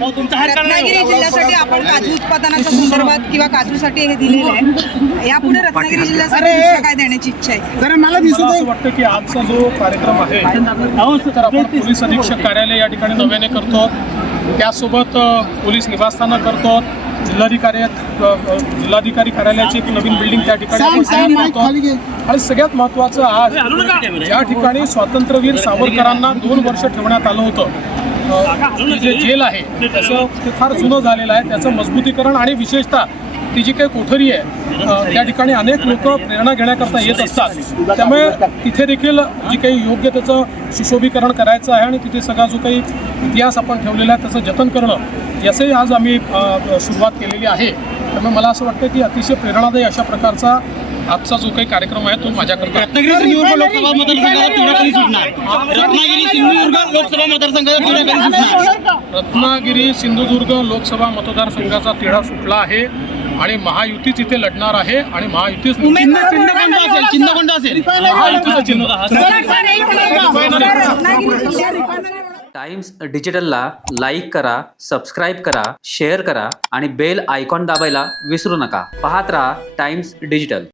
रत्नागिरी जिल्ह्यासाठी आपण काजू उत्पादनाच्या संदर्भात किंवा काजूसाठी हे दिलेलं आहे. यापुढे रत्नागिरी जिल्ह्यासाठी दुसरं काय देण्याची इच्छा आहे? जरा मला दिसत असं वाटतं की आजचा जो कार्यक्रम आहे तर आपण पोलीस अधीक्षक कार्यालय या ठिकाणी नव्याने करतो. त्यासोबत पोलीस निवासस्थानं करतो जिल्हाधिकारी जिल्हाधिकारी कार्यालयाची एक नवीन बिल्डिंग त्या ठिकाणी आपण करतो आणि सगळ्यात महत्त्वाचं आज ज्या ठिकाणी स्वातंत्र्यवीर सावरकरांना दोन वर्ष ठेवण्यात आलं होतं जे. जेल आहे त्याचं ते फार जुनं झालेलं आहे त्याचं मजबूतीकरण आणि विशेषतः ती जी काही कोठरी आहे त्या ठिकाणी अनेक लोक प्रेरणा घेण्याकरता येत असतात. त्यामुळे तिथे देखील जी काही योग्य त्याचं सुशोभीकरण करायचं आहे आणि तिथे सगळा जो काही इतिहास आपण ठेवलेला आहे त्याचं जतन करणं याचंही आज आम्ही सुरुवात केलेली आहे. त्यामुळे मला असं वाटतं की अतिशय प्रेरणादायी अशा प्रकारचा आजचा जो काही कार्यक्रम आहे तो माझ्याकरता रत्नागिरी सिंधुदुर्ग लोकसभा मतदारसंघाचा सुटणार. रत्नागिरी सिंधुदुर्ग लोकसभा मतदारसंघाचा तेवढा कधी सुटणार. रत्नागिरी सिंधुदुर्ग लोकसभा मतदारसंघाचा तिढा सुटला आहे. आणि महायुतीच इथे लढणार आहे आणि महायुतीच टाइम्स डिजिटलला लाईक करा सबस्क्राईब करा शेअर करा आणि बेल आयकॉन दाबायला विसरू नका. पाहत रहा टाइम्स डिजिटल.